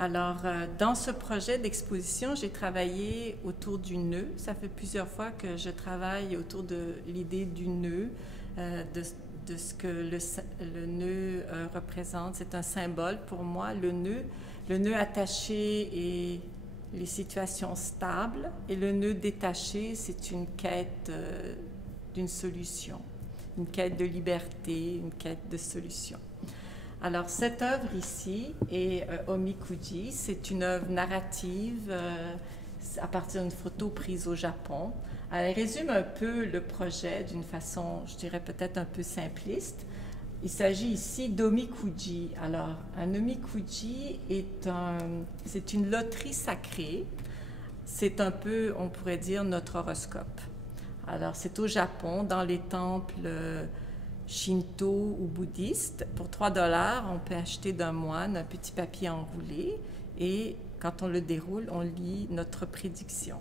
Alors, dans ce projet d'exposition, j'ai travaillé autour du nœud. Ça fait plusieurs fois que je travaille autour de l'idée du nœud, de ce que le nœud représente. C'est un symbole pour moi, le nœud attaché et les situations stables, et le nœud détaché, c'est une quête d'une solution, une quête de liberté, une quête de solution. Alors, cette œuvre ici est Omikuji. C'est une œuvre narrative à partir d'une photo prise au Japon. Elle résume un peu le projet d'une façon, je dirais peut-être un peu simpliste. Il s'agit ici d'Omikuji. Alors, un Omikuji c'est une loterie sacrée. C'est un peu, on pourrait dire, notre horoscope. Alors, c'est au Japon, dans les temples shinto ou bouddhiste. Pour 3 $, on peut acheter d'un moine un petit papier enroulé et quand on le déroule, on lit notre prédiction.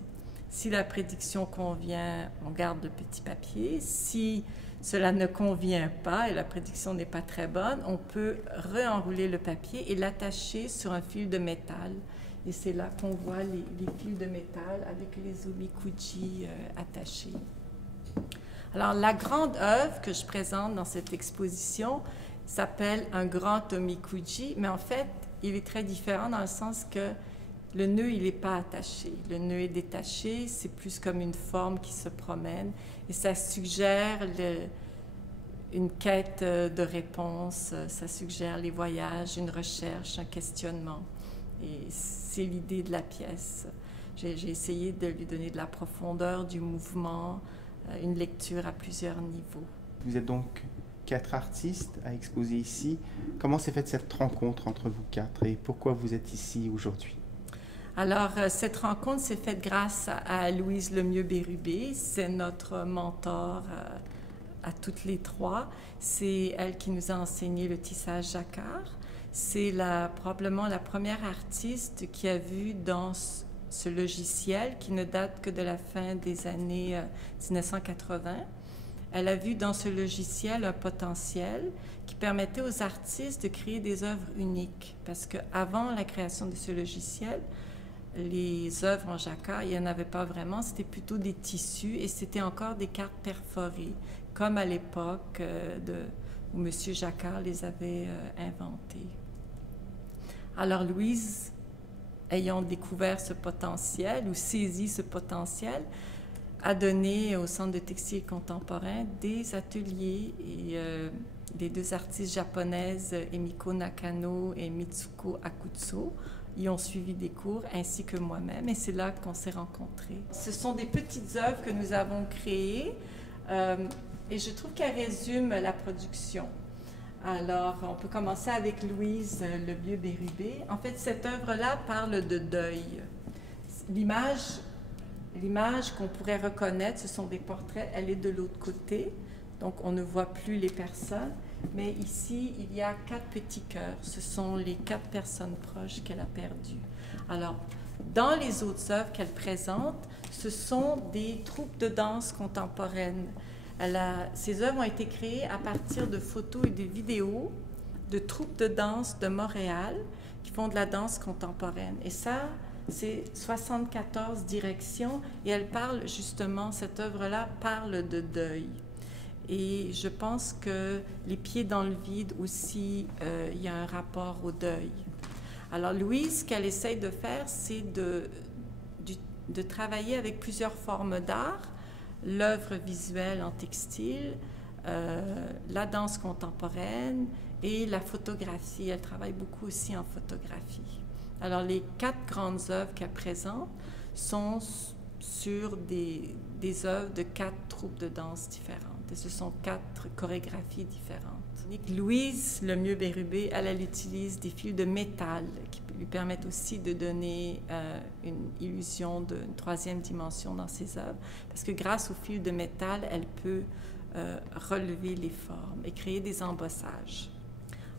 Si la prédiction convient, on garde le petit papier. Si cela ne convient pas et la prédiction n'est pas très bonne, on peut re-enrouler le papier et l'attacher sur un fil de métal. Et c'est là qu'on voit les fils de métal avec les omikuji attachés. Alors, la grande œuvre que je présente dans cette exposition s'appelle un grand omikuji, mais en fait, il est très différent dans le sens que le nœud, il n'est pas attaché. Le nœud est détaché, c'est plus comme une forme qui se promène et ça suggère une quête de réponse, ça suggère les voyages, une recherche, un questionnement. Et c'est l'idée de la pièce. J'ai essayé de lui donner de la profondeur, du mouvement, une lecture à plusieurs niveaux. Vous êtes donc 4 artistes à exposer ici. Comment s'est faite cette rencontre entre vous 4 et pourquoi vous êtes ici aujourd'hui? Alors, cette rencontre s'est faite grâce à Louise Lemieux-Bérubé. C'est notre mentor à toutes les 3. C'est elle qui nous a enseigné le tissage jacquard. C'est probablement la première artiste qui a vu dans ce logiciel qui ne date que de la fin des années 1980. Elle a vu dans ce logiciel un potentiel qui permettait aux artistes de créer des œuvres uniques. Parce qu'avant la création de ce logiciel, les œuvres en jacquard, il n'y en avait pas vraiment, c'était plutôt des tissus et c'était encore des cartes perforées, comme à l'époque où M. Jacquard les avait inventées. Alors Louise, ayant découvert ce potentiel ou saisi ce potentiel, a donné au Centre de textile contemporain des ateliers et les 2 artistes japonaises, Emiko Nakano et Mitsuko Akutsu, y ont suivi des cours, ainsi que moi-même, et c'est là qu'on s'est rencontrés. Ce sont des petites œuvres que nous avons créées, et je trouve qu'elles résument la production. Alors, on peut commencer avec Louise Lemieux-Bérubé. En fait, cette œuvre-là parle de deuil. L'image qu'on pourrait reconnaître, ce sont des portraits, elle est de l'autre côté, donc on ne voit plus les personnes, mais ici, il y a 4 petits cœurs. Ce sont les 4 personnes proches qu'elle a perdues. Alors, dans les autres œuvres qu'elle présente, ce sont des troupes de danse contemporaines. Ces œuvres ont été créées à partir de photos et de vidéos de troupes de danse de Montréal qui font de la danse contemporaine. Et ça, c'est 74 directions et elle parle justement, cette œuvre-là parle de deuil. Et je pense que les pieds dans le vide aussi, il y a un rapport au deuil. Alors Louise, ce qu'elle essaye de faire, c'est de travailler avec plusieurs formes d'art, l'œuvre visuelle en textile, la danse contemporaine et la photographie. Elle travaille beaucoup aussi en photographie. Alors, les 4 grandes œuvres qu'elle présente sont sur des œuvres de 4 troupes de danse différentes. Et ce sont 4 chorégraphies différentes. Louise Lemieux-Bérubé, elle utilise des fils de métal qui lui permettent aussi de donner une illusion d'une 3e dimension dans ses œuvres. Parce que grâce aux fils de métal, elle peut relever les formes et créer des embossages.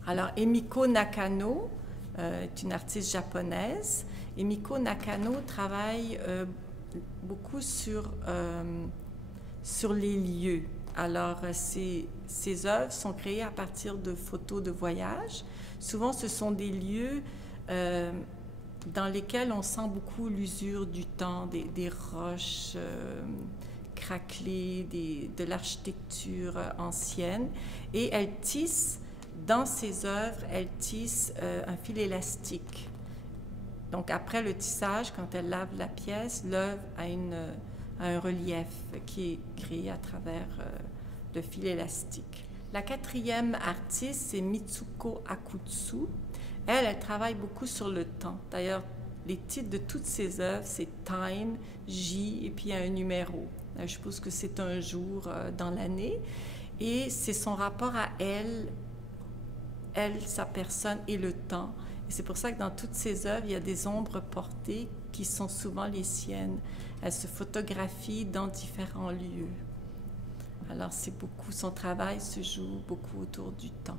Alors, Emiko Nakano est une artiste japonaise. Emiko Nakano travaille beaucoup sur les lieux. Alors, ces œuvres sont créées à partir de photos de voyage. Souvent, ce sont des lieux dans lesquels on sent beaucoup l'usure du temps, des roches craquelées, de l'architecture ancienne. Et elle tisse, dans ses œuvres, elle tisse un fil élastique. Donc après le tissage, quand elle lave la pièce, l'œuvre a un relief qui est créé à travers le fil élastique. La quatrième artiste, c'est Mitsuko Akutsu. Elle travaille beaucoup sur le temps. D'ailleurs, les titres de toutes ses œuvres, c'est Time, J, et puis il y a un numéro. Je suppose que c'est un jour dans l'année. Et c'est son rapport à elle, sa personne et le temps. Et c'est pour ça que dans toutes ses œuvres, il y a des ombres portées qui sont souvent les siennes. Elle se photographie dans différents lieux. Alors, son travail se joue beaucoup autour du temps.